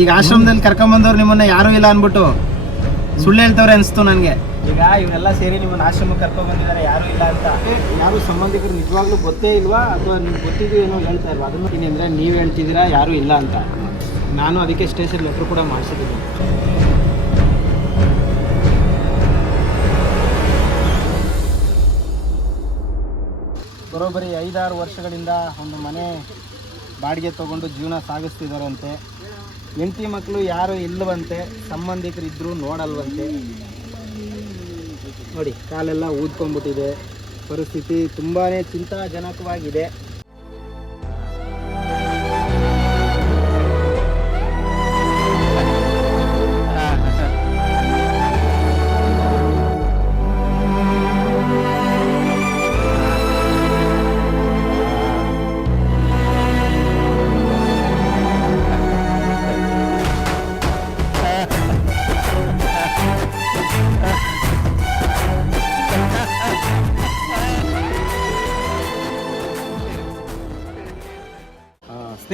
ಈಗ ಆಶ್ರಮದಲ್ಲಿ ಕರ್ಕೊಂಬಂದವ್ರು ನಿಮ್ಮನ್ನ ಯಾರು ಇಲ್ಲ ಅನ್ಬಿಟ್ಟು ಸುಳ್ಳು ಹೇಳ್ತವ್ರೆ ಅನ್ಸ್ತು ನನಗೆ. ಈಗ ಇವರೆಲ್ಲ ಸೇರಿ ನಿಮ್ಮನ್ನ ಆಶ್ರಮಕ್ಕೆ ಕರ್ಕೊಂಡ್ ಬಂದಿದ್ದಾರೆ ಯಾರು ಇಲ್ಲ ಅಂತ. ಯಾರು ಸಂಬಂಧಿಕರು ನಿಜವಾಗ್ಲೂ ಗೊತ್ತೇ ಇಲ್ವಾ? ಅಥವಾ ನಿಮ್ಗೆ ಗೊತ್ತಿದ್ದು ಏನೋ ಹೇಳ್ತಾ ಇಲ್ವಾ? ಅದನ್ನು ಏನಿ ಅಂದ್ರೆ ನೀವು ಹೇಳ್ತಿದ್ದೀರಾ ಯಾರು ಇಲ್ಲ ಅಂತ. ನಾನು ಅದಕ್ಕೆ ಸ್ಟೇಷನ್ ಲೆಟ್ರ್ ಕೂಡ ಮಾಡಿಸಿದ್ದೀನಿ. ಬರೋಬ್ಬರಿ ಐದಾರು ವರ್ಷಗಳಿಂದ ಒಂದು ಮನೆ ಬಾಡಿಗೆ ತಗೊಂಡು ಜೀವನ ಸಾಗಿಸ್ತಿದಾರಂತೆ ಹೆಂಡತಿ ಮಕ್ಕಳು ಯಾರು ಇಲ್ಲವಂತೆ ಸಂಬಂಧಿಕರಿದ್ರು ನೋಡಲ್ವಂತೆ. ನೋಡಿ ಕಾಲೆಲ್ಲ ಊದ್ಕೊಂಡ್ಬಿಟ್ಟಿದೆ. ಪರಿಸ್ಥಿತಿ ತುಂಬಾ ಚಿಂತಾಜನಕವಾಗಿದೆ.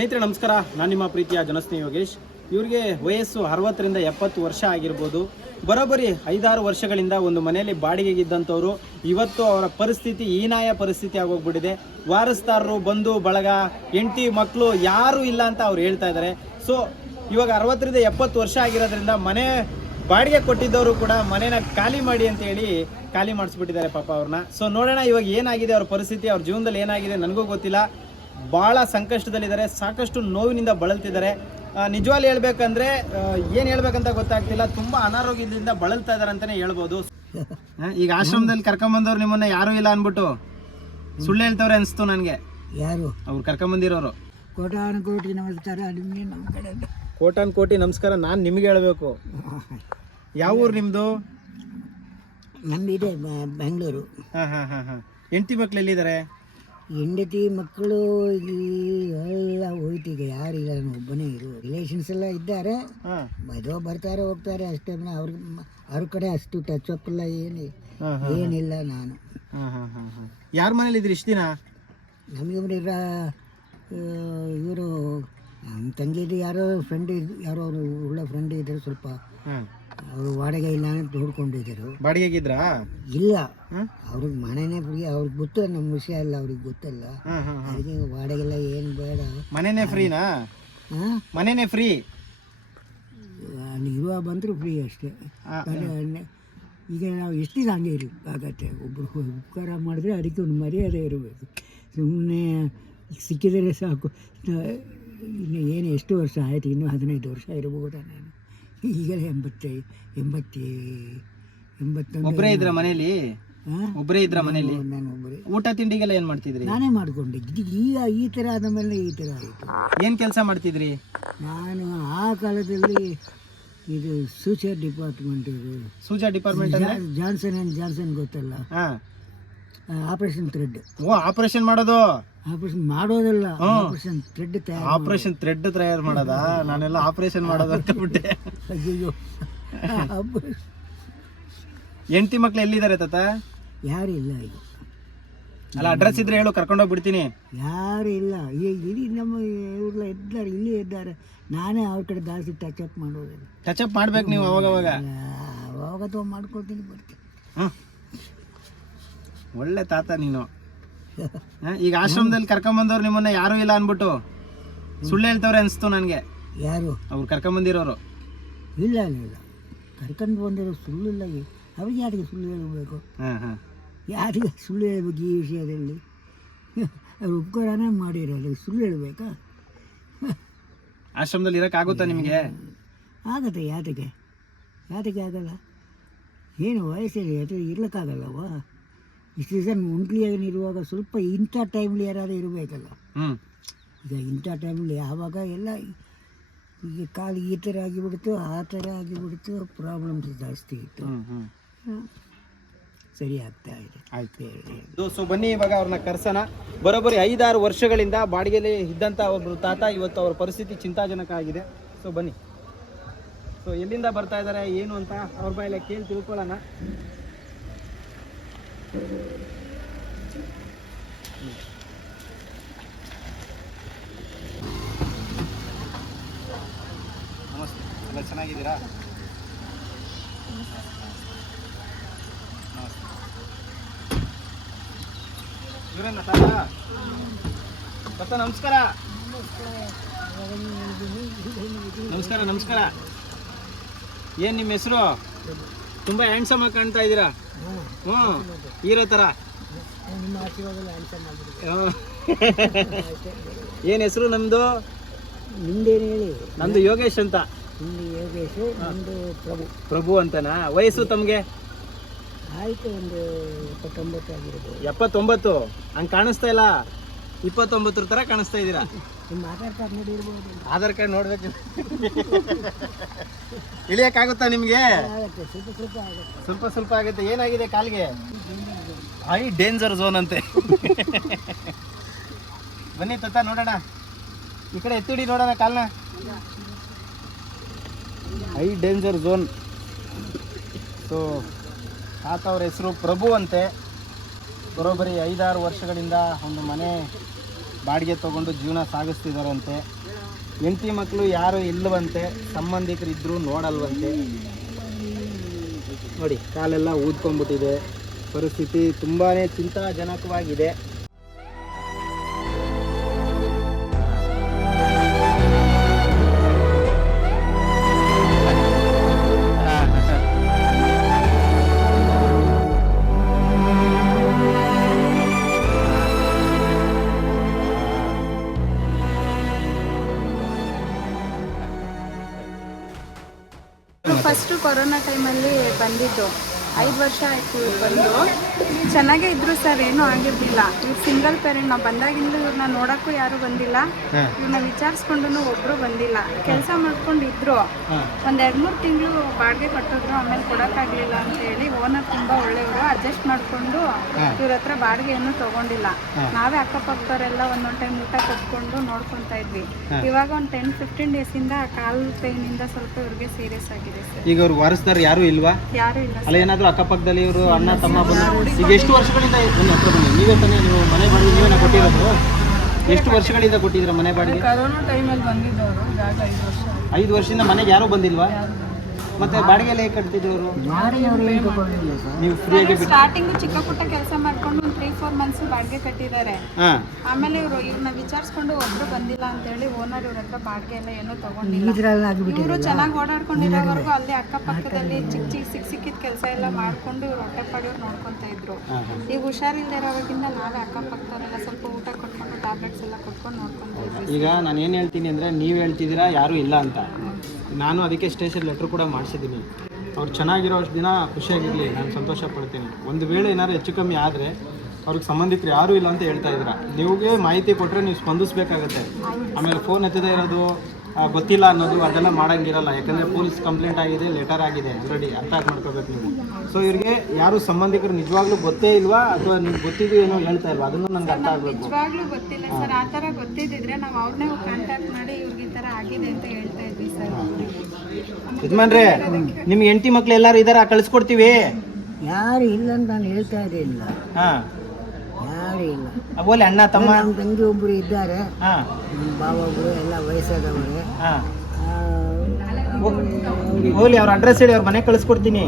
ಸ್ನೇಹಿತರೆ, ನಮಸ್ಕಾರ. ನಾನು ನಿಮ್ಮ ಪ್ರೀತಿಯ ಜನಸ್ನೇಹಿ ಯೋಗೇಶ್. ಇವರಿಗೆ ವಯಸ್ಸು ಅರವತ್ತರಿಂದ ಎಪ್ಪತ್ತು ವರ್ಷ ಆಗಿರ್ಬೋದು. ಬರೋಬ್ಬರಿ ಐದಾರು ವರ್ಷಗಳಿಂದ ಒಂದು ಮನೆಯಲ್ಲಿ ಬಾಡಿಗೆಗಿದ್ದಂಥವ್ರು ಇವತ್ತು ಅವರ ಪರಿಸ್ಥಿತಿ ಹೀನಾಯ ಪರಿಸ್ಥಿತಿ ಆಗೋಗ್ಬಿಟ್ಟಿದೆ. ವಾರಸ್ತಾರರು ಬಂಧು ಬಳಗ, ಹೆಂಡತಿ ಮಕ್ಕಳು ಯಾರೂ ಇಲ್ಲ ಅಂತ ಅವ್ರು ಹೇಳ್ತಾ ಇದ್ದಾರೆ. ಸೊ ಇವಾಗ ಅರವತ್ತರಿಂದ ಎಪ್ಪತ್ತು ವರ್ಷ ಆಗಿರೋದ್ರಿಂದ ಮನೆ ಬಾಡಿಗೆ ಕೊಟ್ಟಿದ್ದವರು ಕೂಡ ಮನೇನ ಖಾಲಿ ಮಾಡಿ ಅಂತ ಹೇಳಿ ಖಾಲಿ ಮಾಡಿಸ್ಬಿಟ್ಟಿದ್ದಾರೆ ಪಾಪ ಅವ್ರನ್ನ. ಸೊ ನೋಡೋಣ ಇವಾಗ ಏನಾಗಿದೆ ಅವ್ರ ಪರಿಸ್ಥಿತಿ, ಅವ್ರ ಜೀವನದಲ್ಲಿ ಏನಾಗಿದೆ ನನಗೂ ಗೊತ್ತಿಲ್ಲ. ಭಾಳ ಸಂಕಷ್ಟದಲ್ಲಿದ್ದಾರೆ ಸಾಕಷ್ಟು ನೋವಿನಿಂದ ಬಳಲ್ತಿದ್ದಾರೆ. ನಿಜವಾಗ್ಲೂ ಹೇಳ್ಬೇಕಂದ್ರೆ ಏನು ಹೇಳ್ಬೇಕಂತ ಗೊತ್ತಾಗ್ತಿಲ್ಲ ತುಂಬಾ ಅನಾರೋಗ್ಯದಿಂದ ಬಳಲ್ತಾ ಇದಾರೆ ಅಂತಾನೆ ಹೇಳ್ಬೋದು. ಈಗ ಆಶ್ರಮದಲ್ಲಿ ಕರ್ಕೊಂಬಂದವ್ರು ನಿಮ್ಮನ್ನ ಯಾರು ಇಲ್ಲ ಅನ್ಬಿಟ್ಟು ಸುಳ್ಳು ಹೇಳ್ತವ್ರೆ ಅನ್ಸ್ತು ನನಗೆ. ಯಾರು? ಅವ್ರು ಕರ್ಕೊಂಬಂದಿರೋರು. ಕೋಟಾನು ಕೋಟಿ ನಮಸ್ಕಾರ ನಿಮಗೆ ನಮ್ಮ ಕಡೆ ಕೋಟಾನ್ ಕೋಟಿ ನಮಸ್ಕಾರ ನಾನು ನಿಮ್ಗೆ ಹೇಳ್ಬೇಕು. ಯಾವ ಊರು ನಿಮ್ದು? ನಮ್ದಿದೆ ಬ- ಬೆಂಗಳೂರು. ಹಾ ಹಾ ಹಾ ಹಾ. ಹೆಂಡತಿ ಮಕ್ಳು ಎಲ್ಲಿದ್ದಾರೆ? ಹೆಂಡತಿ ಮಕ್ಕಳು ಎಲ್ಲ ಎಲ್ಲ ಹೋಯ್ತೀಗ ಯಾರಿಲ್ಲ ನಾನು ಒಬ್ಬನೇ ಇರು ರಿಲೇಷನ್ಸ್ ಎಲ್ಲ ಇದ್ದಾರೆ. ಮದುವೆ ಬರ್ತಾರೆ ಹೋಗ್ತಾರೆ ಅಷ್ಟೇ. ಅವ್ರ ಅವ್ರ ಕಡೆ ಅಷ್ಟು ಟಚ್ ಅಪ್ ಇಲ್ಲ ಏನು ಏನಿಲ್ಲ ನಾನು. ಯಾರ ಮನೇಲಿ ಇದ್ರಿ ಇಷ್ಟು ದಿನ? ನಮಗೆ ಇವರು ನಮ್ಮ ತಂಗಿದು ಯಾರೋ ಫ್ರೆಂಡ್ ಯಾರೋ ಅವರು ಒಳ್ಳೆ ಫ್ರೆಂಡ್ ಇದ್ದರು ಸ್ವಲ್ಪ. ಅವರು ವಾಡಗೆ ಇಲ್ಲ ಅಂತ ಹುಡ್ಕೊಂಡಿದ್ದರು ಬಾಡಿಗೆಗಿದ್ರಾ? ಇಲ್ಲ. ಅವ್ರಿಗೆ ಮನೆನೇ ಫ್ರೀ ಅವ್ರಿಗೆ ಗೊತ್ತು ನಮ್ಮ ವಿಷಯ ಇಲ್ಲ ಅವ್ರಿಗೆ ಗೊತ್ತಲ್ಲ. ಅದಕ್ಕೆ ವಾಡಗೆಲ್ಲ ಏನು ಬೇಡ. ಮನೆನೇ ಫ್ರೀನಾ ಮನೆನೇ ಫ್ರೀ ಅಲ್ಲಿ ಇರುವ ಬಂದರೂ ಫ್ರೀ ಅಷ್ಟೇ. ಈಗ ನಾವು ಎಷ್ಟು ಹಂಗೆ ಇರು ಆಗತ್ತೆ? ಒಬ್ಬರು ಉಪಕಾರ ಮಾಡಿದ್ರೆ ಅದಕ್ಕೆ ಒಂದು ಮರ್ಯಾದೆ ಇರಬೇಕು. ಸುಮ್ಮನೆ ಸಿಕ್ಕಿದರೆ ಸಾಕು. ಇನ್ನು ಏನು ಎಷ್ಟು ವರ್ಷ ಆಯಿತು? ಇನ್ನೂ ಹದಿನೈದು ವರ್ಷ ಇರಬಹುದಾ ನಾನು? ಈಗಲೇ ಎಂಬತ್ತೈ ಎಂಬತ್ತೇ ಎಂಬತ್ತೊಂದು ಒಬ್ಬರೇ ಇದ್ರ ಮನೇಲಿ? ಒಬ್ಬರೇ ಇದ್ರ ಮನೇಲಿ? ನಾನು ಒಬ್ಬರೇ ಊಟ ತಿಂಡಿಗೆಲ್ಲ ಏನ್ ಮಾಡ್ತಿದ್ರಿ? ನಾನೇ ಮಾಡ್ಕೊಂಡೆ. ಈಗ ಈ ಥರ ಆದ ಮೇಲೆ ಈ ಥರ ಆಯಿತು. ಏನ್ ಕೆಲಸ ಮಾಡ್ತಿದ್ರಿ? ನಾನು ಆ ಕಾಲದಲ್ಲಿ ಇದು ಸೂಚರ್ ಡಿಪಾರ್ಟ್ಮೆಂಟ್ ಇದು. ಸೂಜಾ ಡಿಪಾರ್ಟ್ಮೆಂಟ್ ಅಂದ್ರೆ? ಜಾನ್ಸನ್ ಅಂಡ್ ಜಾನ್ಸನ್ ಗೊತ್ತಲ್ಲ? Operation thread. ಓ ಆಪರೇಷನ್ ಮಾಡೋದು? ಆಪರೇಷನ್ ಮಾಡೋದಿಲ್ಲ. ಆಪರೇಷನ್ ಥ್ರೆಡ್ ತಯಾರು ಆಪರೇಷನ್ ಥ್ರೆಡ್ ತಯಾರು ಮಾಡೋದಾ? ನಾನೆಲ್ಲ ಆಪರೇಷನ್ ಮಾಡೋದು ಅಂತ ಬಿಟ್ಟೆ ಅಯ್ಯೋ ಹೆಂಡತಿ ಮಕ್ಳು ಎಲ್ಲಿದ್ದಾರೆ ತಾತ? ಯಾರು ಇಲ್ಲ ಈಗ. ಅಲ್ಲ ಅಡ್ರೆಸ್ ಇದ್ರೆ ಹೇಳು ಕರ್ಕೊಂಡೋಗಿ ಬಿಡ್ತೀನಿ ಯಾರು ಇಲ್ಲ. ಇಲ್ಲಿ ಇಡೀ ನಮ್ಮ ಇವ್ರೆಲ್ಲ ಇದ್ದಾರೆ ಇಲ್ಲಿ ಇದ್ದಾರೆ. ನಾನೇ ಅವ್ರ ಕಡೆ ಜಾಸ್ತಿ ಟಚ್ ಅಪ್ ಮಾಡೋದಿಲ್ಲ ಟಚ್ ಅಪ್ ಮಾಡ್ಬೇಕು ನೀವು ಅವಾಗ ಅವಾಗ? ಅವಾಗ ಮಾಡ್ಕೊಳ್ತೀನಿ ಬರ್ತೀನಿ. ಒಳ್ಳೆ ತಾತ ನೀನು? ಈಗ ಆಶ್ರಮದಲ್ಲಿ ಕರ್ಕೊಂಬಂದವ್ರು ನಿಮ್ಮನ್ನ ಯಾರು ಇಲ್ಲ ಅನ್ಬಿಟ್ಟು ಸುಳ್ಳು ಹೇಳ್ತವ್ರೆ ಅನ್ಸ್ತು ನನಗೆ. ಯಾರು? ಅವ್ರು ಕರ್ಕೊಂಬಂದಿರೋರು. ಇಲ್ಲ ಇಲ್ಲ ಕರ್ಕೊಂಡು ಬಂದಿರೋ ಸುಳ್ಳು ಇಲ್ಲ. ಈ- ಅವ್ರಿಗೆ ಯಾರಿಗೆ ಸುಳ್ಳು ಹೇಳಬೇಕು? ಹಾ ಹಾ. ಯಾರಿಗೆ ಸುಳ್ಳು ಹೇಳ್ಬೇಕು ಈ ವಿಷಯದಲ್ಲಿ? ಅವ್ರು ಉಪಕಾರನೇ ಮಾಡಿರೋದು. ಸುಳ್ಳು ಹೇಳಬೇಕಾ? ಆಶ್ರಮದಲ್ಲಿ ಇರೋಕ್ಕಾಗುತ್ತಾ ನಿಮಗೆ? ಆಗತ್ತೆ ಯಾತಕ್ಕೆ? ಯಾತಕ್ಕೆ ಆಗಲ್ಲ? ಏನು ವಯಸ್ಸಲ್ಲಿ ಅದು ಇರ್ಲಿಕ್ಕಾಗಲ್ಲವ? ಇಷ್ಟು ಸೀಸನ್ ಮುಂಟ್ಲಿಯಾಗಿ ಇರುವಾಗ ಸ್ವಲ್ಪ ಇಂಥ ಟೈಮ್ಲಿ ಯಾರಾದರೂ ಇರಬೇಕಲ್ಲ ಈಗ ಇಂಥ ಟೈಮಲ್ಲಿ ಯಾವಾಗ ಎಲ್ಲ ಈಗ ಕಾಲು ಈ ಥರ ಆಗಿಬಿಡ್ತು ಆ ಥರ ಆಗಿಬಿಡ್ತು ಪ್ರಾಬ್ಲಮ್ಸ್ ಜಾಸ್ತಿ ಇತ್ತು. ಸರಿ ಆಗ್ತಾ ಇದೆ. ಆಯ್ತು. ಸೊ ಬನ್ನಿ ಇವಾಗ ಅವ್ರನ್ನ ಕರ್ಸೋಣ. ಬರೋಬ್ಬರಿ ಐದಾರು ವರ್ಷಗಳಿಂದ ಬಾಡಿಗೆಯಲ್ಲಿ ಇದ್ದಂಥ ಒಬ್ಬರು ತಾತ ಇವತ್ತು ಅವ್ರ ಪರಿಸ್ಥಿತಿ ಚಿಂತಾಜನಕ ಆಗಿದೆ. ಸೊ ಬನ್ನಿ. ಸೊ ಎಲ್ಲಿಂದ ಬರ್ತಾ ಇದ್ದಾರೆ ಏನು ಅಂತ ಅವ್ರ ಬಾಯಲ್ಲೇ ಕೇಳಿ ತಿಳ್ಕೊಳ್ಳೋಣ. ನಮಸ್ತೆ. ಎಲ್ಲ ಚೆನ್ನಾಗಿದ್ದೀರಾ? ಇವರೇನ ತಾತ? ತಾತ, ನಮಸ್ಕಾರ. ನಮಸ್ಕಾರ ನಮಸ್ಕಾರ. ಏನ್ ನಿಮ್ಮ ಹೆಸರು? ತುಂಬಾ ಹ್ಯಾಂಡ್ಸಮ್ ಕಾಣ್ತಾ ಇದ್ದೀರಾ. ಹ್ಞೂ ಹೀರೋ ಥರ. ನಿಮ್ಮ ಆನ್ಸರ್. ಏನ್ ಹೆಸರು ನಮ್ದು? ನಿಮ್ದೇನು ಹೇಳಿ? ನಂದು ಯೋಗೇಶ್ ಅಂತ. ಯೋಗೇಶ್ ಯೋಗೇಶು ನಿಮ್ಮದು ಪ್ರಭು. ಪ್ರಭು ಅಂತನಾ? ವಯಸ್ಸು ತಮಗೆ? ಆಯಿತು ಒಂದು ಎಪ್ಪತ್ತೊಂಬತ್ತು ಆಗಿರ್ಬೋದು. ಎಪ್ಪತ್ತೊಂಬತ್ತು. ಹಂಗೆ ಕಾಣಿಸ್ತಾ ಇಲ್ಲ? ಇಪ್ಪತ್ತೊಂಬತ್ತರ ತರ ಕಾಣಿಸ್ತಾ ಇದ್ದೀರಾ? ನಿಮ್ಮ ಆಧಾರ್ ಕಾರ್ಡ್ ನೋಡಿರ್ಬೋದು ಆಧಾರ್ ಕಾರ್ಡ್ ನೋಡ್ಬೇಕು. ಇಳಿಯಕ್ಕಾಗುತ್ತಾ ನಿಮ್ಗೆ? ಆಗುತ್ತೆ ಸ್ವಲ್ಪ ಸ್ವಲ್ಪ ಆಗುತ್ತೆ. ಸ್ವಲ್ಪ ಸ್ವಲ್ಪ ಆಗುತ್ತೆ. ಏನಾಗಿದೆ ಕಾಲ್ಗೆ? ಹೈ ಡೇಂಜರ್ ಝೋನ್ ಅಂತೆ. ಬನ್ನಿ ತತ್ತ ನೋಡೋಣ. ಈ ಕಡೆ ಎತ್ತಿಡಿ ನೋಡೋಣ ಕಾಲ್ನ. ಐ ಡೇಂಜರ್ ಝೋನ್ ಸೊ ತಾತ ಅವ್ರ ಹೆಸರು ಪ್ರಭು ಅಂತೆ. ಬರೋಬ್ಬರಿ ಐದಾರು ವರ್ಷಗಳಿಂದ ಒಂದು ಮನೆ ಬಾಡಿಗೆ ತಗೊಂಡು ಜೀವನ ಸಾಗಿಸ್ತಿದಾರಂತೆ. ಹೆಂಡತಿ ಮಕ್ಕಳು ಯಾರು ಇಲ್ಲವಂತೆ ಸಂಬಂಧಿಕರಿದ್ರು ನೋಡಲ್ವಂತೆ. ನೋಡಿ, ಕಾಲೆಲ್ಲ ಊದ್ಕೊಂಡ್ಬಿಟ್ಟಿದೆ. ಪರಿಸ್ಥಿತಿ ತುಂಬಾ ಚಿಂತಾಜನಕವಾಗಿದೆ. ಕೊರೋನಾ ಟೈಮಲ್ಲಿ ಬಂದಿದ್ದು. ಐದು ವರ್ಷ ಆಯಿತು ಬಂದು. ಚೆನ್ನಾಗೇ ಇದ್ರು ಸರ್ ಏನೂ ಆಗಿರ್ಲಿಲ್ಲ. ಇವ್ರು ಸಿಂಗಲ್ ಪೇರೆಂಟ್ ನಾವು ಬಂದಾಗಿಂದ ಇವ್ರನ್ನ ನೋಡಕ್ಕೂ ಯಾರು ಬಂದಿಲ್ಲ. ಇವ್ರನ್ನ ವಿಚಾರಿಸ್ಕೊಂಡು ಒಬ್ರು ಬಂದಿಲ್ಲ. ಕೆಲಸ ಮಾಡ್ಕೊಂಡು ಇದ್ರು. ಒಂದ್ ಎರಡ್ ಮೂರು ತಿಂಗಳು ಬಾಡಿಗೆ ಕಟ್ಟಿದ್ರು ಆಮೇಲೆ ಕೊಡಕ್ಕಾಗ್ಲಿಲ್ಲ ಅಂತ ಹೇಳಿ ಓನರ್ ತುಂಬಾ ಒಳ್ಳೆಯವರು ಅಡ್ಜಸ್ಟ್ ಮಾಡ್ಕೊಂಡು ಇವ್ರ ಹತ್ರ ಬಾಡಿಗೆ ಏನು ತಗೊಂಡಿಲ್ಲ ನಾವೇ ಅಕ್ಕಪಕ್ಕದವರೆಲ್ಲ ಒಂದೊಂದ್ ಟೈಮ್ ಊಟ ಕಟ್ಕೊಂಡು ನೋಡ್ಕೊಂತ ಇದ್ವಿ. ಇವಾಗ ಒಂದು ಟೆನ್ ಫಿಫ್ಟೀನ್ ಕಾಲ್ ಪೇನ್ ಇಂದ ಸ್ವಲ್ಪ ಇವ್ರಿಗೆ ಸೀರಿಯಸ್ ಆಗಿದೆ ಸರ್. ಈಗ ಅವ್ರು ವಾರಿಸ್ತಾರೆ ಯಾರು ಇಲ್ವಾ? ಯಾರು ಇಲ್ಲ ಅಲ್ಲ ಏನಾದ್ರು ಅಕ್ಕಪಕ್ಕದಲ್ಲಿ ಇವರು ಅಣ್ಣ ತಮ್ಮ ಬಂದು ಈಗ ಎಷ್ಟು ವರ್ಷಗಳಿಂದ ನನ್ನ ಹತ್ರ ಬನ್ನಿ ನೀವೇ ತಾನೇ ನೀವು ಮನೆ ಬಾಡಿಗೆ ನೀವೇನ ಕೊಟ್ಟಿರೋದು? ಎಷ್ಟು ವರ್ಷಗಳಿಂದ ಕೊಟ್ಟಿದ್ರ ಮನೆ ಬಾಡಿಗೆ? ಕರೋನಾ ಟೈಮಲ್ಲಿ ಬಂದಿದ್ದವರು ಜಾಗ ಐದು ವರ್ಷ ಐದು ವರ್ಷದಿಂದ ಮನೆಗೆ ಯಾರೂ ಬಂದಿಲ್ವಾ? ಮತ್ತೆ ಬಾಡಿಗೆ ಎಲ್ಲ ಹೇಗೆ ಕಟ್ತಿದ್ದವರು ನೀವು ಫ್ರೀಯಾಗಿ ಬಿಟ್ಟು ಸ್ಟಾರ್ಟಿಂಗ್ ಚಿಕ್ಕ ಪುಟ್ಟ ಕೆಲಸ ಮಾಡ್ಕೊಂಡು ಒಂದು ತ್ರೀ ಫೋರ್ ಮಂತ್ಸ್ ಬಾಡಿಗೆ ಕಟ್ಟಿದ್ದಾರೆ. ಹಾಂ. ಆಮೇಲೆ ಇವರು ಇವ್ರನ್ನ ವಿಚಾರಿಸ್ಕೊಂಡು ಒಬ್ರು ಬಂದಿಲ್ಲ ಅಂತ ಹೇಳಿ ಓನರ್ ಇವ್ರ ಹತ್ರ ಬಾಡಿಗೆ ಎಲ್ಲ ಏನೋ ತಗೊಂಡಿಲ್ಲ. ಇವರು ಚೆನ್ನಾಗಿ ಓಡಾಡ್ಕೊಂಡಿರೋವರೆಗೂ ಅಲ್ಲಿ ಅಕ್ಕಪಕ್ಕದಲ್ಲಿ ಚಿಕ್ಕ ಚಿಕ್ಕ ಸಿಕ್ಕ ಸಿಕ್ಕಿದ ಕೆಲಸ ಎಲ್ಲ ಮಾಡ್ಕೊಂಡು ಇವ್ರು ಹೊಟ್ಟೆ ಪಾಡಿಯವ್ರು ನೋಡ್ಕೊಂತ ಇದ್ರು. ಈಗ ಹುಷಾರಿಲ್ದೇ ಇರೋವಾಗಿಂದ ನಾವೇ ಅಕ್ಕಪಕ್ಕದವರೆಲ್ಲ ಸ್ವಲ್ಪ ಊಟ ಕೊಟ್ಕೊಂಡು ಟ್ಯಾಬ್ಲೆಟ್ಸ್ ಎಲ್ಲ ಕೊಟ್ಕೊಂಡು ನೋಡ್ಕೊಂತ ಇದ್ವಿ. ಈಗ ನಾನು ಏನು ಹೇಳ್ತೀನಿ ಅಂದರೆ ನೀವು ಹೇಳ್ತಿದ್ದೀರಾ ಯಾರೂ ಇಲ್ಲ ಅಂತ. ನಾನು ಅದಕ್ಕೆ ಸ್ಟೇಷನ್ ಲೆಟ್ರ್ ಕೂಡ ಮಾಡಿಸಿದ್ದೀನಿ. ಅವ್ರು ಚೆನ್ನಾಗಿರೋ ಅಷ್ಟು ದಿನ ಖುಷಿಯಾಗಿರಲಿ ನಾನು ಸಂತೋಷ ಪಡ್ತೀನಿ. ಒಂದು ವೇಳೆ ಏನಾದ್ರು ಹೆಚ್ಚು ಕಮ್ಮಿ ಆದರೆ ಅವ್ರಿಗೆ ಸಂಬಂಧಿಕರು ಯಾರೂ ಇಲ್ಲ ಅಂತ ಹೇಳ್ತಾ ಇದ್ರ ನೀವುಗೆ ಮಾಹಿತಿ ಕೊಟ್ಟರೆ ನೀವು ಸ್ಪಂದಿಸ್ಬೇಕಾಗತ್ತೆ. ಆಮೇಲೆ ಫೋನ್ ಎತ್ತದೇ ಇರೋದು ಗೊತ್ತಿಲ್ಲ ಅನ್ನೋದು ಅದೆಲ್ಲ ಮಾಡೋಂಗಿರಲ್ಲ. ಯಾಕಂದರೆ ಪೊಲೀಸ್ ಕಂಪ್ಲೇಂಟ್ ಆಗಿದೆ ಲೆಟರ್ ಆಗಿದೆ ಆಲ್ರೆಡಿ ಅರ್ಥ ಮಾಡ್ಕೋಬೇಕು ನೀವು. ಸೊ ಇವ್ರಿಗೆ ಯಾರು ಸಂಬಂಧಿಕರು ನಿಜವಾಗ್ಲೂ ಗೊತ್ತೇ ಇಲ್ವಾ? ಅಥವಾ ನಿಮ್ಗೆ ಗೊತ್ತಿದ್ದು ಏನೋ ಹೇಳ್ತಾ ಇಲ್ವಾ? ಅದನ್ನು ನಂಗೆ ಅರ್ಥ ಆಗಬೇಕು. ನಿಜವಾಗ್ಲೂ ಗೊತ್ತಿಲ್ಲ ಸರ್. ಆ ಥರ ಗೊತ್ತಿದ್ದಿದ್ರೆ ನಾವು ಅವ್ರನ್ನೇ ಕಾಂಟ್ಯಾಕ್ಟ್ ಮಾಡಿ ಇವ್ರಿಗೆ ಈ ಥರ ಆಗಿದೆ ಅಂತ ಹೇಳ್ತಾ ಇದ್ವಿ ಸರ್. ಯಜಮಾನ್ರೆ ನಿಮ್ ಎಂಟಿ ಮಕ್ಳು ಎಲ್ಲಾರು ಇದಾರ ಕಳಿಸ್ಕೊಡ್ತೀವಿ. ಯಾರು ಇಲ್ಲ ಅಂತ ನಾನು ಹೇಳ್ತಾ ಇರಲಿಲ್ಲ. ಹಾ. ಯಾರು ಇಲ್ಲ. ಅಬೋಲಿ ಅಣ್ಣ ತಮ್ಮ. ನಮ್ಮ ತಂಗಿ ಒಬ್ಬರು ಇದ್ದಾರೆ. ಹಾ. ನಮ್ಮ ಬಾವ ಎಲ್ಲ ವಯಸ್ಸಾದವರೇ. ಹಾ. ಹೋಗ್ಲಿ ಅವ್ರ ಅಡ್ರೆಸ್ ಹೇಳಿ ಅವ್ರ ಮನೆ ಕಳಿಸ್ಕೊಡ್ತೀನಿ.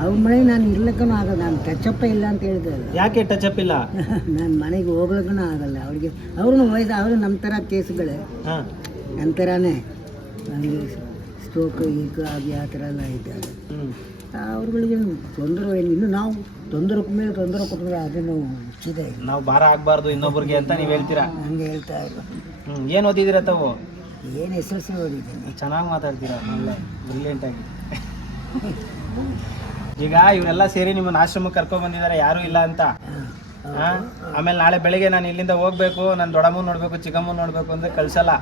ಅವ್ರ ಮನೆಗೆ ನಾನು ಇರ್ಲಿಕ್ಕೂ ಆಗಲ್ಲ ನಾನು ಟಚಪ್ಪ ಇಲ್ಲ ಅಂತ ಹೇಳಿದ್ರಲ್ಲ ಯಾಕೆ ಟಚ್ ಅಪ್ ಇಲ್ಲ? ನಾನು ಮನೆಗೆ ಹೋಗ್ಲಿಕ್ಕೂ ಆಗಲ್ಲ. ಅವ್ರಿಗೆ ಅವ್ರನ್ನ ವಯಸ್ಸು ಅವರು ನಮ್ಮ ಥರ ಕೇಸ್ಗಳೇ. ನನ್ನ ಥರನೇ. ಸ್ಟ್ರೋಕ್ ಈಗ ಆಗಿ ಆ ಥರ ಎಲ್ಲ ಇದ್ದಾರೆ ಅವ್ರುಗಳಿಗೆ ತೊಂದರೆ ಏನು? ಇನ್ನು ನಾವು ತೊಂದರೆ ಮೇಲೆ ತೊಂದರೆ ಕೊಟ್ಟರೆ ಅದನ್ನು ಇದೆ ನಾವು ಭಾರ ಆಗಬಾರ್ದು ಇನ್ನೊಬ್ರಿಗೆ ಅಂತ ನೀವು ಹೇಳ್ತೀರಾ? ಹಂಗೆ ಹೇಳ್ತಾ ಇಲ್ಲ ಏನು ಓದಿದ್ದೀರಾ ಓದಿದಿರ ತಾವು? ಏನು ಎಸ್ ಎಲ್ ಸಿ ಓದಿದ್ದೀನಿ ಚೆನ್ನಾಗಿ ಮಾತಾಡ್ತೀರಾ? ಒಳ್ಳೆ ಬ್ರಿಲಿಯಂಟ್ ಆಗಿ. ಈಗ ಇವರೆಲ್ಲ ಸೇರಿ ನಿಮ್ಮನ್ನು ಆಶ್ರಮಕ್ಕೆ ಕರ್ಕೊಂಡ್ ಬಂದಿದ್ದಾರೆ ಯಾರು ಇಲ್ಲ ಅಂತ. ಆಮೇಲೆ ನಾಳೆ ಬೆಳಿಗ್ಗೆ ನಾನು ಇಲ್ಲಿಂದ ಹೋಗ್ಬೇಕು ನಾನು ದೊಡ್ಡಮ್ಮ ನೋಡಬೇಕು ಚಿಕ್ಕಮ್ಮ ನೋಡಬೇಕು ಅಂದ್ರೆ ಕಳ್ಸಲ್ಲ.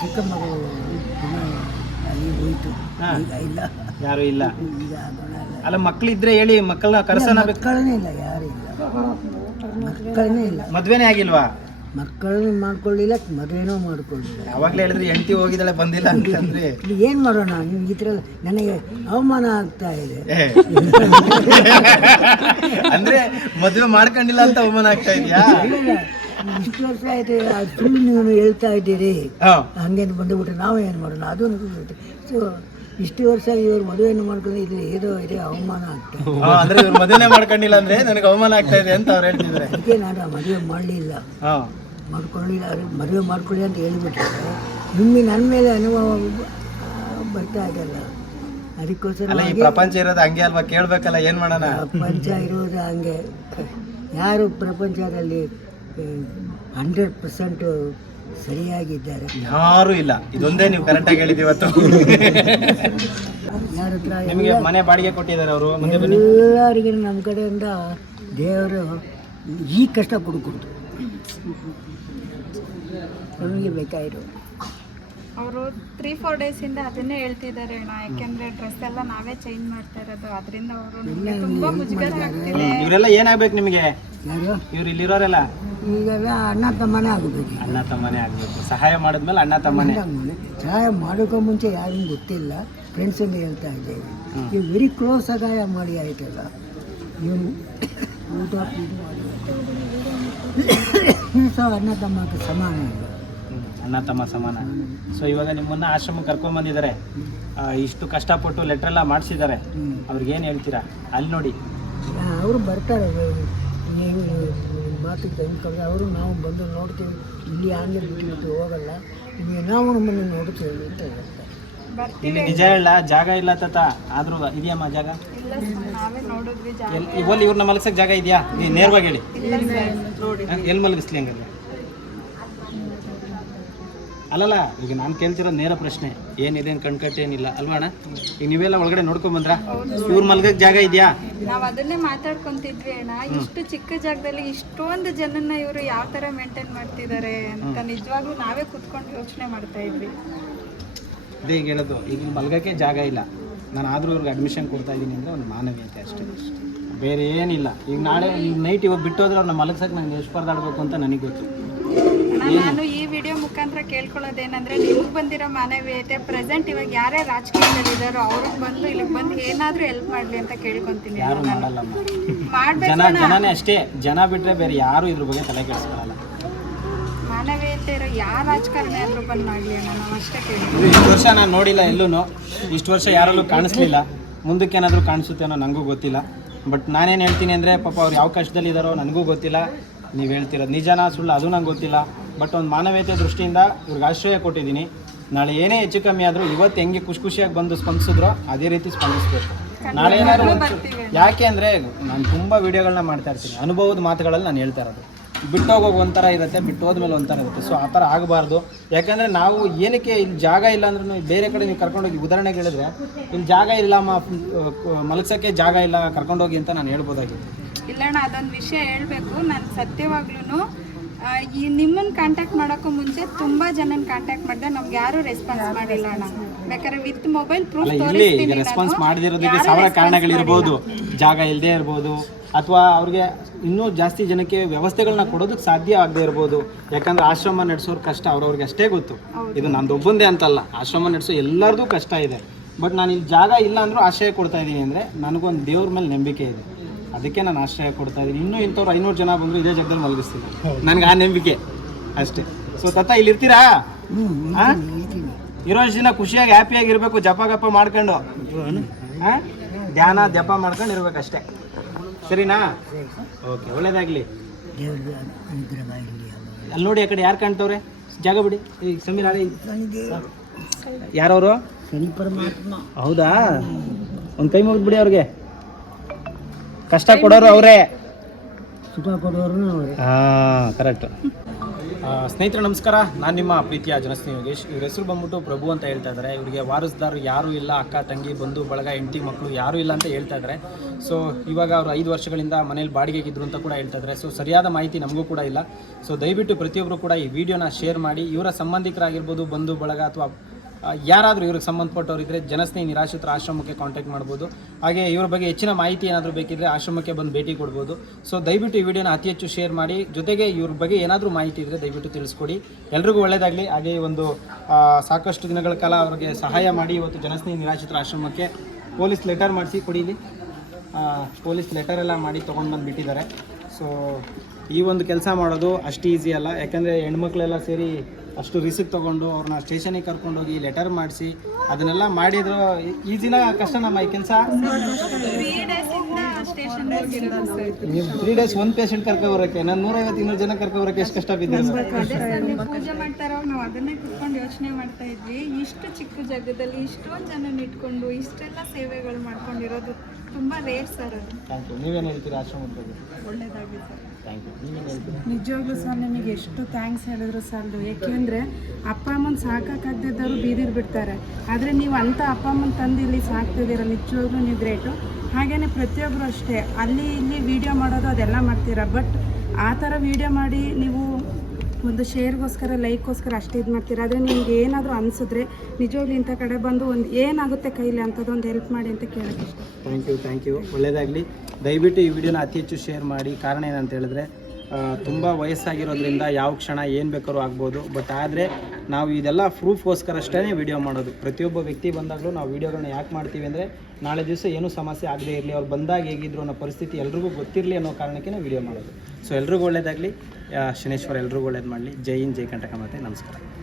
ಚಿಕ್ಕ ಮಗು ಇನ್ನೂ ಅಲ್ಲಿ ಹೋಯ್ತು. ಈಗ ಇಲ್ಲ. ಯಾರು ಇಲ್ಲ? ಈಗ ಅಲ್ಲ ಮಕ್ಕಳಿದ್ರೆ ಹೇಳಿ ಮಕ್ಕಳನ್ನ ಕರ್ಸನ ಬೇಕು. ಮಕ್ಕಳನ್ನೇ ಇಲ್ಲ ಯಾರು ಇಲ್ಲ. ಮಕ್ಕಳನ್ನೇ ಇಲ್ಲ. ಮದ್ವೆನೇ ಆಗಿಲ್ವಾ? ಮಕ್ಕಳನ್ನು ಮಾಡ್ಕೊಳ್ಳಿಲ್ಲ ಮದುವೆನೂ ಮಾಡ್ಕೊಳ್ಳಿಲ್ಲ. ಯಾವಾಗಲೇ ಹೇಳಿದ್ರೆ ಹೆಂಡತಿ ಹೋಗಿದ್ದಾಳೆ ಬಂದಿಲ್ಲ ಅಂತಂದ್ರೆ. ಏನ್ ಮಾಡೋಣ? ನೀವು ಈ ಥರ ನನಗೆ ಅವಮಾನ ಆಗ್ತಾ ಇದೆ. ಅಂದ್ರೆ ಮದ್ವೆ ಮಾಡ್ಕೊಂಡಿಲ್ಲ ಅಂತ ಅವಮಾನ ಆಗ್ತಾ ಇದೆಯಾ? ಇಷ್ಟು ವರ್ಷ ಆಯ್ತು ಅದು ಸುಳ್ಳು ನೀವು ಹೇಳ್ತಾ ಇದ್ದೀರಿ. ಹಂಗೇನು ಬಂದುಬಿಟ್ರೆ ನಾವು ಏನು ಮಾಡೋಣ? ಅದು ಸೊ ಇಷ್ಟು ವರ್ಷ ಇವ್ರು ಮದುವೆಯನ್ನು ಮಾಡ್ಕೊಂಡು ಇದು ಏನೋ ಇದೆ ಅವಮಾನ ಆಗ್ತದೆ ಅಂದ್ರೆ ಇವ್ರು ಮದುವೆನೇ ಮಾಡ್ಕೊಂಡಿಲ್ಲ ಅಂದ್ರೆ ನನಗೆ ಅವಮಾನ ಆಗ್ತಾ ಇದೆ ಅಂತ ಅವ್ರು ಹೇಳ್ತಿದ್ರೆ ಅದಕ್ಕೆ ನಾನು ಮದುವೆ ಮಾಡಲಿಲ್ಲ. ಮಾಡ್ಕೊಳ್ಳಿಲ್ಲ ಅವ್ರು ಮದುವೆ ಮಾಡ್ಕೊಳ್ಳಿ ಅಂತ ಹೇಳಿಬಿಟ್ರೆ ನಿಮಗೆ ನನ್ನ ಮೇಲೆ ಅನುಭವ ಬರ್ತಾ ಇದೆಲ್ಲ ಅದಕ್ಕೋಸ್ಕರ ಈ ಪ್ರಪಂಚ ಇರೋದು ಹಂಗೆ ಅಲ್ವಾ? ಕೇಳ್ಬೇಕಲ್ಲ ಏನು ಮಾಡೋಣ? ಪ್ರಪಂಚ ಇರೋದು ಹಂಗೆ. ಯಾರು ಪ್ರಪಂಚದಲ್ಲಿ ಹಂಡ್ರೆಡ್ ಪರ್ಸೆಂಟ್ ಸರಿಯಾಗಿದ್ದಾರೆ. ಯಾರು ಇಲ್ಲ. ಇದೊಂದೇ ನೀವು ಕರೆಕ್ಟ್ ಆಗಿ ಹೇಳಿದ್ವಿ ಇವತ್ತು. ಯಾರ ಹತ್ರ ನಿಮಗೆ ಮನೆ ಬಾಡಿಗೆ ಕೊಟ್ಟಿದ್ದಾರೆ ಅವರು. ಮುಂದೆ ಬನ್ನಿ. ಎಲ್ಲರಿಗೆ ನಮ್ಮ ಕಡೆಯಿಂದ ದೇವರು ಈ ಕಷ್ಟ ಕೊಡ್ಕೊಡ್ತು ನಮಗೆ ಬೇಕಾಗಿರೋ ಅವರು ತ್ರೀ ಫೋರ್ ಡೇಸಿಂದ ಅದನ್ನೇ ಹೇಳ್ತಿದ್ದಾರೆ ಅಣ್ಣ. ಯಾಕೆಂದ್ರೆ ಡ್ರೆಸ್ ಎಲ್ಲ ನಾವೇ ಚೇಂಜ್ ಮಾಡ್ತಾ ಇರೋದು. ಅದರಿಂದ ಅವರು ನಮಗೆ ತುಂಬಾ ಮುಜುಗರ ಆಗ್ತಿದೆ. ಇವರೆಲ್ಲ ಏನಾಗ್ಬೇಕು ನಿಮಗೆ? ಇವ್ರು ಇಲ್ಲಿರೋರೆಲ್ಲ? ಈಗೆಲ್ಲ ಅಣ್ಣ ತಮ್ಮನೇ ಆಗಬೇಕು. ಅಣ್ಣ ತಮ್ಮನೇ ಆಗಬೇಕು. ಸಹಾಯ ಮಾಡಿದ್ಮೇಲೆ ಅಣ್ಣ ತಮ್ಮನೇ. ಸಹಾಯ ಮಾಡೋಕ್ಕೂ ಮುಂಚೆ ಯಾರಿಗೂ ಗೊತ್ತಿಲ್ಲ. ಫ್ರೆಂಡ್ಸ್ ಅಂತ ಹೇಳ್ತಾ ಇದ್ದೇವೆ. ಈ ವೆರಿ ಕ್ಲೋಸ್ ಸಹಾಯ ಮಾಡಿ ಆಯ್ತಲ್ಲ. ಇವನು ಊಟ ಇದು ಮಾಡಿ. ಸಹ ಅಣ್ಣ ತಮ್ಮಕ್ಕೆ ಸಮಾನ ಇಲ್ಲ. ಅಣ್ಣ ತಮ್ಮ ಸಮಾನ. ಸೊ ಇವಾಗ ನಿಮ್ಮನ್ನ ಆಶ್ರಮ ಕರ್ಕೊಂಡ್ ಬಂದಿದ್ದಾರೆ. ಇಷ್ಟು ಕಷ್ಟಪಟ್ಟು ಲೆಟರ್ ಎಲ್ಲ ಮಾಡಿಸಿದ್ದಾರೆ. ಹ್ಮ್. ಅವ್ರಿಗೆ ಏನು ಹೇಳ್ತೀರಾ? ಅಲ್ಲಿ ನೋಡಿ. ಅವರು ಬರ್ತಾರೆ ನೀವು ಮಾತು ತಂದ್ಕೊಂಡ್ರೆ ಅವರು ನಾವು ಬಂದು ನೋಡ್ತೀವಿ. ಇಲ್ಲಿ ಆಮೇಲೆ ಬಿಟ್ಟು ಹೋಗಲ್ಲ. ನಿಮಗೆ ನಾವು ನಮ್ಮನ್ನು ನೋಡ್ತೀವಿ ಅಂತ ಹೇಳ್ತಾರೆ. ಬರ್ತೀವಿ. ಇಲ್ಲಿ ನಿಜ ಹೇಳ ಜಾಗ ಇಲ್ಲ ತಾತ. ಆದ್ರೂ ಇದೆಯಮ್ಮ ಜಾಗ? ಇಲ್ಲ sir, ನಾವೇ ನೋಡಿದ್ವಿ ಜಾಗ. ಎಲ್ ಇವಲ್ಲಿ ಇವ್ರನ್ನ ಮಲಗ್ಸಕ್ ಜಾಗ ಇದೆಯಾ? ನೀವು ನೇರವಾಗಿ ಹೇಳಿ. ನೋಡಿ ಎಲ್ಲಿ ಮಲಗಿಸ್ಲಿ ಹಂಗಾದ್ರೆ? ಅಲ್ಲಲ್ಲ ಈಗ ನಾನು ಕೇಳ್ತಿರೋ ನೇರ ಪ್ರಶ್ನೆ. ಏನಿದೆ ಕಣ್ಕಟ್ಟೆ ಏನಿಲ್ಲ. ಅಲ್ವಾ ಅಣ್ಣ? ಈಗ ನೀವೆಲ್ಲ ಒಳಗಡೆ ನೋಡ್ಕೊಂಡ್ ಬಂದ್ರಾ? ಇವ್ರ ಮಲ್ಗಕ್ ಜಾಗ ಇದೆಯಾ? ನಾವ್ ಅದನ್ನೇ ಮಾತಾಡ್ಕೊಂತಿದ್ವಿ ಅಣ್ಣ. ಇಷ್ಟು ಚಿಕ್ಕ ಜಾಗದಲ್ಲಿ ಇಷ್ಟೊಂದು ಜನನ್ನ ಇವರು ಯಾವ ತರ ಮೇಂಟೈನ್ ಮಾಡ್ತಿದ್ದಾರೆ ಅಂತ ನಿಜವಾಗ್ಲೂ ನಾವೇ ಕುತ್ಕೊಂಡು ಯೋಚನೆ ಮಾಡ್ತಾ ಇದ್ವಿ. ಅದೇ ಈಗ ಹೇಳೋದು ಈಗ ಮಲ್ಗಕ್ಕೆ ಜಾಗ ಇಲ್ಲ. ನಾನು ಆದರೂ ಇವ್ರಿಗೆ ಅಡ್ಮಿಷನ್ ಕೊಡ್ತಾ ಇದ್ದೀನಿ ಅಂದ್ರೆ ಒಂದು ಮಾನವೀಯತೆ ಅಷ್ಟೇ. ಬೇರೆ ಏನಿಲ್ಲ. ಈಗ ನಾಳೆ ಈಗ ನೈಟ್ ಇವಾಗ ಬಿಟ್ಟು ಹೋದ್ರೆ ಅವ್ರನ್ನ ಮಲಗ್ಸಕ್ಕೆ ನಂಗೆ ಎಷ್ಟು ಪರದಾಡಬೇಕು ಅಂತ ನನಗೆ ಗೊತ್ತು. ನಾನು ಈ ವಿಡಿಯೋ ಮುಖಾಂತರ ಕೇಳ್ಕೊಳ್ಳೋದೇನಂದ್ರೆ ನಿಮಗೆ ಬಂದಿರೋ ಮಾನವೀಯತೆ ಪ್ರೆಸೆಂಟ್ ಇವಾಗ ಯಾರೇ ರಾಜಕೀಯದಲ್ಲಿ ಇದ್ದಾರೋ ಅವ್ರಿಗೆ ಬಂದು ಇಲ್ಲಿಗೆ ಬಂದು ಏನಾದ್ರೂ ಹೆಲ್ಪ್ ಮಾಡ್ಲಿ ಅಂತ ಕೇಳ್ಕೊಂತೀನಿ ಯಾರು ಮಾಡಲ್ಲಮ್ಮ ಮಾಡ್ಬೇಕು ಜನ ಜನನೇ ಅಷ್ಟೇ. ಜನ ಬಿಟ್ಟರೆ ಬೇರೆ ಯಾರು ಇದ್ರ ಬಗ್ಗೆ ತಲೆ ಕೆಡಿಸ್ಕೊಳ್ಳಲ್ಲ ಮಾನವೀಯತೆ ಇರೋ ಯಾವ ರಾಜಕಾರಣಿ ಆದ್ರೂ ಬಂದು ಮಾಡ್ಲಿ ಅಣ್ಣ ನಾವು ಅಷ್ಟೇ ಕೇಳಿ ಇಷ್ಟು ವರ್ಷ ನಾನು ನೋಡಿಲ್ಲ ಎಲ್ಲೂ ಇಷ್ಟು ವರ್ಷ ಯಾರಲ್ಲೂ ಕಾಣಿಸ್ಲಿಲ್ಲ. ಮುಂದಕ್ಕೆ ಏನಾದರೂ ಕಾಣಿಸುತ್ತೆ ಅನ್ನೋ ನನಗೂ ಗೊತ್ತಿಲ್ಲ. ಬಟ್ ನಾನೇನು ಹೇಳ್ತೀನಿ ಅಂದರೆ ಪಾಪ ಅವ್ರು ಯಾವ ಕಷ್ಟದಲ್ಲಿ ಇದ್ದಾರೋ ನನಗೂ ಗೊತ್ತಿಲ್ಲ. ನೀವು ಹೇಳ್ತಿರೋದು ನಿಜನಾ ಸುಳ್ಳು ಅದು ನಂಗೆ ಗೊತ್ತಿಲ್ಲ. ಬಟ್ ಒಂದು ಮಾನವೀಯತೆ ದೃಷ್ಟಿಯಿಂದ ಇವ್ರಿಗೆ ಆಶ್ರಯ ಕೊಟ್ಟಿದ್ದೀನಿ. ನಾಳೆ ಏನೇ ಹೆಚ್ಚು ಕಮ್ಮಿ ಆದರೂ ಇವತ್ತು ಹೆಂಗೆ ಖುಷಿ ಖುಷಿಯಾಗಿ ಬಂದು ಸ್ಪಂದಿಸಿದ್ರೋ ಅದೇ ರೀತಿ ಸ್ಪಂದಿಸ್ಬೇಕು. ನಾಳೆ ಏನಾದರೂ ಯಾಕೆ ಅಂದರೆ ನಾನು ತುಂಬ ವೀಡಿಯೋಗಳನ್ನ ಮಾಡ್ತಾ ಇರ್ತೀನಿ. ಅನುಭವದ ಮಾತುಗಳಲ್ಲಿ ನಾನು ಹೇಳ್ತಾ ಇರೋದು. ಬಿಟ್ಟು ಬಿಟ್ಟೋಗೋಗಿ ಒಂಥರ ಇರುತ್ತೆ ಬಿಟ್ಟು ಹೋದ್ಮೇಲೆ ಒಂಥರ ಇರುತ್ತೆ. ಸೊ ಆ ಥರ ಆಗಬಾರ್ದು. ಯಾಕಂದರೆ ನಾವು ಏನಕ್ಕೆ ಇಲ್ಲಿ ಜಾಗ ಇಲ್ಲ ಅಂದ್ರೂ ಬೇರೆ ಕಡೆ ನೀವು ಕರ್ಕೊಂಡೋಗಿ ಉದಾಹರಣೆಗೆ ಹೇಳಿದ್ರೆ ಇಲ್ಲಿ ಜಾಗ ಇಲ್ಲ ಮ ಮಲಗ್ಸೋಕ್ಕೆ ಜಾಗ ಇಲ್ಲ ಕರ್ಕೊಂಡೋಗಿ ಅಂತ ನಾನು ಹೇಳ್ಬೋದಾಗಿತ್ತು. ಇಲ್ಲಣ್ಣ ಅದೊಂದು ವಿಷಯ ಹೇಳಬೇಕು. ನಾನು ಸತ್ಯವಾಗ್ಲೂ ಈ ನಿಮ್ಮನ್ನ ಕಾಂಟ್ಯಾಕ್ಟ್ ಮಾಡೋಕ್ಕೂ ಮುಂಚೆ ತುಂಬಾ ಜನನ ಕಾಂಟ್ಯಾಕ್ಟ್ ಮಾಡಿದೆ. ನಮ್ಗೆ ಯಾರು ರೆಸ್ಪಾನ್ಸ್ ಮಾಡಿಲ್ಲ ಅಣ್ಣ. ಬೇಕಾದ್ರೆ ವಿತ್ ಮೊಬೈಲ್ ಪ್ರೂಫ್ ತೋರಿಸ್ತೀನಿ ರೆಸ್ಪಾನ್ಸ್ ಮಾಡದಿರೋದಕ್ಕೆ ಸಾವಿರ ಕಾರಣಗಳಿರ್ಬೋದು ಜಾಗ ಇಲ್ಲದೆ ಇರ್ಬೋದು ಅಥವಾ ಅವ್ರಿಗೆ ಇನ್ನೂ ಜಾಸ್ತಿ ಜನಕ್ಕೆ ವ್ಯವಸ್ಥೆಗಳನ್ನ ಕೊಡೋದಕ್ಕೆ ಸಾಧ್ಯ ಆಗದೆ ಇರ್ಬೋದು. ಯಾಕಂದ್ರೆ ಆಶ್ರಮ ನಡೆಸೋರ್ ಕಷ್ಟ ಅವ್ರವ್ರಿಗೆ ಅಷ್ಟೇ ಗೊತ್ತು. ಇದು ನಂದು ಒಬ್ಬಂದೇ ಅಂತಲ್ಲ. ಆಶ್ರಮ ನಡೆಸೋ ಎಲ್ಲರದು ಕಷ್ಟ ಇದೆ. ಬಟ್ ನಾನು ಇಲ್ಲಿ ಜಾಗ ಇಲ್ಲ ಅಂದ್ರೂ ಆಶ್ರಯ ಕೊಡ್ತಾ ಇದ್ದೀನಿ ಅಂದರೆ ನನಗೊಂದು ದೇವ್ರ ಮೇಲೆ ನಂಬಿಕೆ ಇದೆ. ಅದಕ್ಕೆ ನಾನು ಆಶ್ರಯ ಕೊಡ್ತಾ ಇದ್ದೀನಿ. ಇನ್ನೂ ಇಂಥವ್ರು ಐನೂರು ಜನ ಬಂದರು ಇದೇ ಜಾಗದಲ್ಲಿ ಮಲಗಿಸ್ತೀನಿ. ನನಗೆ ಆ ನಂಬಿಕೆ ಅಷ್ಟೇ. ಸೊ ತತ್ತ ಇಲ್ಲಿ ಇರ್ತೀರಾ? ಇರೋ ಅಷ್ಟ್ ದಿನ ಖುಷಿಯಾಗಿ ಹ್ಯಾಪಿಯಾಗಿ ಇರಬೇಕು ಜಪ ಗಪ ಮಾಡ್ಕೊಂಡು? ಧ್ಯಾನ ಜಪ ಮಾಡ್ಕೊಂಡು ಇರ್ಬೇಕಷ್ಟೇ. ಸರಿನಾ? ಓಕೆ ಒಳ್ಳೇದಾಗ್ಲಿ. ಅಲ್ಲಿ ನೋಡಿ ಆ ಕಡೆ ಯಾರು ಕಾಣ್ತವ್ರೆ? ಜಾಗ ಬಿಡಿ. ಈ ಸಮೀರ್ ಯಾರವರು? ಹೌದಾ? ಒಂದು ಕೈ ಮುಗಿದ್ಬಿಡಿ ಅವ್ರಿಗೆ. ಕಷ್ಟ ಕೊಡೋರು ಅವರೇ. ಸುಖ ಕೊಡೋರು ಅವರೇ. ಹಾಂ ಕರೆಕ್ಟ್ ಸ್ನೇಹಿತರೆ ನಮಸ್ಕಾರ. ನಾನು ನಿಮ್ಮ ಪ್ರೀತಿಯ ಜನಸ್ನೇಹಿ ಯೋಗೇಶ್. ಇವ್ರ ಹೆಸರು ಬಂದ್ಬಿಟ್ಟು ಪ್ರಭು ಅಂತ ಹೇಳ್ತಾ ಇದ್ದಾರೆ ಇವರಿಗೆ ವಾರಸ್ದಾರರು ಯಾರೂ ಇಲ್ಲ ಅಕ್ಕ ತಂಗಿ ಬಂಧು ಬಳಗ ಹೆಂಡತಿ ಮಕ್ಕಳು ಯಾರೂ ಇಲ್ಲ ಅಂತ ಹೇಳ್ತಾ ಇದ್ದಾರೆ ಸೊ ಇವಾಗ ಅವರು ಐದು ವರ್ಷಗಳಿಂದ ಮನೇಲಿ ಬಾಡಿಗೆಗಿದ್ರು ಅಂತ ಕೂಡ ಹೇಳ್ತಾ ಇದ್ದಾರೆ ಸೊ ಸರಿಯಾದ ಮಾಹಿತಿ ನಮಗೂ ಕೂಡ ಇಲ್ಲ. ಸೊ ದಯವಿಟ್ಟು ಪ್ರತಿಯೊಬ್ಬರು ಕೂಡ ಈ ವಿಡಿಯೋನ ಶೇರ್ ಮಾಡಿ. ಇವರ ಸಂಬಂಧಿಕರಾಗಿರ್ಬೋದು ಬಂಧು ಬಳಗ ಅಥವಾ ಯಾರಾದರೂ ಇವ್ರಿಗೆ ಸಂಬಂಧಪಟ್ಟವ್ರು ಇದ್ದರೆ ಜನಸ್ನೇಹಿ ನಿರಾಶ್ರಿತರ ಆಶ್ರಮಕ್ಕೆ ಕಾಂಟ್ಯಾಕ್ಟ್ ಮಾಡ್ಬೋದು. ಹಾಗೆ ಇವ್ರ ಬಗ್ಗೆ ಹೆಚ್ಚಿನ ಮಾಹಿತಿ ಏನಾದರೂ ಬೇಕಿದ್ರೆ ಆಶ್ರಮಕ್ಕೆ ಬಂದು ಭೇಟಿ ಕೊಡ್ಬೋದು. ಸೊ ದಯವಿಟ್ಟು ಈ ವಿಡಿಯೋನ ಅತಿ ಹೆಚ್ಚು ಶೇರ್ ಮಾಡಿ. ಜೊತೆಗೆ ಇವ್ರ ಬಗ್ಗೆ ಏನಾದರೂ ಮಾಹಿತಿ ಇದ್ದರೆ ದಯವಿಟ್ಟು ತಿಳಿಸ್ಕೊಡಿ. ಎಲ್ರಿಗೂ ಒಳ್ಳೆಯದಾಗಲಿ ಹಾಗೆ ಒಂದು ಸಾಕಷ್ಟು ದಿನಗಳ ಕಾಲ ಅವ್ರಿಗೆ ಸಹಾಯ ಮಾಡಿ ಇವತ್ತು ಜನಸ್ನೇಹಿ ನಿರಾಶ್ರಿತರ ಆಶ್ರಮಕ್ಕೆ ಪೊಲೀಸ್ ಲೆಟರ್ ಮಾಡಿಸಿ ಕೊಡಿ ಇಲ್ಲಿ. ಪೊಲೀಸ್ ಲೆಟರ್ ಎಲ್ಲ ಮಾಡಿ ತೊಗೊಂಡು ಬಂದು ಬಿಟ್ಟಿದ್ದಾರೆ. ಸೊ ಈ ಒಂದು ಕೆಲಸ ಮಾಡೋದು ಅಷ್ಟು ಈಸಿ ಅಲ್ಲ. ಯಾಕಂದರೆ ಹೆಣ್ಮಕ್ಳೆಲ್ಲ ಸೇರಿ ಅಷ್ಟು ರಿಸಿಕ್ ತೊಗೊಂಡು ಅವ್ರನ್ನ ಸ್ಟೇಷನಿಗೆ ಕರ್ಕೊಂಡೋಗಿ ಲೆಟರ್ ಮಾಡಿಸಿ, ಅದನ್ನೆಲ್ಲ ಮಾಡಿದ್ರು ಕಷ್ಟ ನಮ್ಮ ಈ ಕೆಲಸ. ನೀವು ತ್ರೀ ಡೇಸ್ ಒಂದು ಪೇಷಂಟ್ ಕರ್ಕೊಬರೋಕ್ಕೆ ನಾನು ನೂರೈವತ್ತು ಇನ್ನೂರು ಜನ ಕರ್ಕೊಬರೋಕ್ಕೆ ಎಷ್ಟು ಕಷ್ಟ ಬಿದ್ದಿದೆ ಪೂಜೆ ಮಾಡ್ತಾರೋ ನಾವು ಅದನ್ನೇ ಕುತ್ಕೊಂಡು ಯೋಚನೆ ಮಾಡ್ತಾ ಇದ್ವಿ. ಇಷ್ಟು ಚಿಕ್ಕ ಜಾಗದಲ್ಲಿ ಇಷ್ಟೊಂದು ಜನ ಇಟ್ಕೊಂಡು ಇಷ್ಟೆಲ್ಲ ಸೇವೆಗಳು ಮಾಡ್ಕೊಂಡಿರೋದು ತುಂಬಾ ರೇಟ್ ಸರ್ ಅದು. ಥ್ಯಾಂಕ್ ಯು ನೀವೇನು ಹೇಳ್ತೀರಿ ಆಶ್ರಮದ ಬಗ್ಗೆ ಒಳ್ಳೇದಾಗಿ ಸರ್ ಥ್ಯಾಂಕ್ ಯು ನೀವೇನು ಹೇಳ್ತೀರಿ? ನಿಜವಾಗ್ಲೂ ಸರ್ ನಿಮಗೆ ಎಷ್ಟು ಥ್ಯಾಂಕ್ಸ್ ಹೇಳಿದ್ರು ಸರ್ ಏಕೆಂದರೆ ಅಪ್ಪ ಅಮ್ಮನ ಸಾಕಾಗದಿದ್ದವರು ಬೀದಿಗೆ ಬಿಡ್ತಾರೆ. ಆದರೆ ನೀವು ಅಂಥ ಅಪ್ಪ ಅಮ್ಮನ ತಂದು ಇಲ್ಲಿ ಸಾಕ್ತಿದ್ದೀರ ನಿಜವಾಗ್ಲೂ ನೀವು ಗ್ರೇಟು ಹಾಗೆಯೇ ಪ್ರತಿಯೊಬ್ಬರು ಅಷ್ಟೇ. ಅಲ್ಲಿ ಇಲ್ಲಿ ವಿಡಿಯೋ ಮಾಡೋದು ಅದೆಲ್ಲ ಮಾಡ್ತೀರಾ? ಬಟ್ ಆ ಥರ ವಿಡಿಯೋ ಮಾಡಿ ನೀವು ಒಂದು ಶೇರ್ಗೋಸ್ಕರ, ಲೈಕ್ಗೋಸ್ಕರ ಅಷ್ಟೇ ಇದು ಮಾಡ್ತೀರಾ? ಆದರೆ ನಿಮ್ಗೆ ಏನಾದರೂ ಅನಿಸಿದ್ರೆ ನಿಜವಾಗ್ಲೂ ಇಂಥ ಕಡೆ ಬಂದು ಒಂದು ಏನಾಗುತ್ತೆ ಕೈಲಿ ಅಂಥದ್ದೊಂದು ಹೆಲ್ಪ್ ಮಾಡಿ ಅಂತ ಕೇಳೋಕ್ಕೆ ಥ್ಯಾಂಕ್ ಯು ಥ್ಯಾಂಕ್ ಯು ಒಳ್ಳೆಯದಾಗಲಿ ದಯವಿಟ್ಟು ಈ ವಿಡಿಯೋನ ಅತಿ ಹೆಚ್ಚು ಶೇರ್ ಮಾಡಿ. ಕಾರಣ ಏನಂತ ಹೇಳಿದ್ರೆ ತುಂಬ ವಯಸ್ಸಾಗಿರೋದ್ರಿಂದ ಯಾವ ಕ್ಷಣ ಏನು ಬೇಕಾದ್ರೂ ಆಗ್ಬೋದು. ಬಟ್ ಆದರೆ ನಾವು ಇದೆಲ್ಲ ಪ್ರೂಫ್ಗೋಸ್ಕರ ಅಷ್ಟೇ ವಿಡಿಯೋ ಮಾಡೋದು. ಪ್ರತಿಯೊಬ್ಬ ವ್ಯಕ್ತಿ ಬಂದಾಗಲೂ ನಾವು ವಿಡಿಯೋಗಳನ್ನ ಯಾಕೆ ಮಾಡ್ತೀವಿ ಅಂದರೆ, ನಾಳೆ ದಿವಸ ಏನೂ ಸಮಸ್ಯೆ ಆಗದೇ ಇರಲಿ, ಅವ್ರು ಬಂದಾಗ ಹೇಗಿದ್ರು ಅನ್ನೋ ಪರಿಸ್ಥಿತಿ ಎಲ್ರಿಗೂ ಗೊತ್ತಿರಲಿ ಅನ್ನೋ ಕಾರಣಕ್ಕೆ ವಿಡಿಯೋ ಮಾಡೋದು. ಸೊ ಎಲ್ರಿಗೂ ಒಳ್ಳೇದಾಗಲಿ. ಶನೇಶ್ವರ ಎಲ್ರಿಗೂ ಒಳ್ಳೇದು ಮಾಡಲಿ. ಜೈ ಹಿಂದ್ ಜೈ ಕಂಟಕ ಮತ್ತೆ ನಮಸ್ಕಾರ.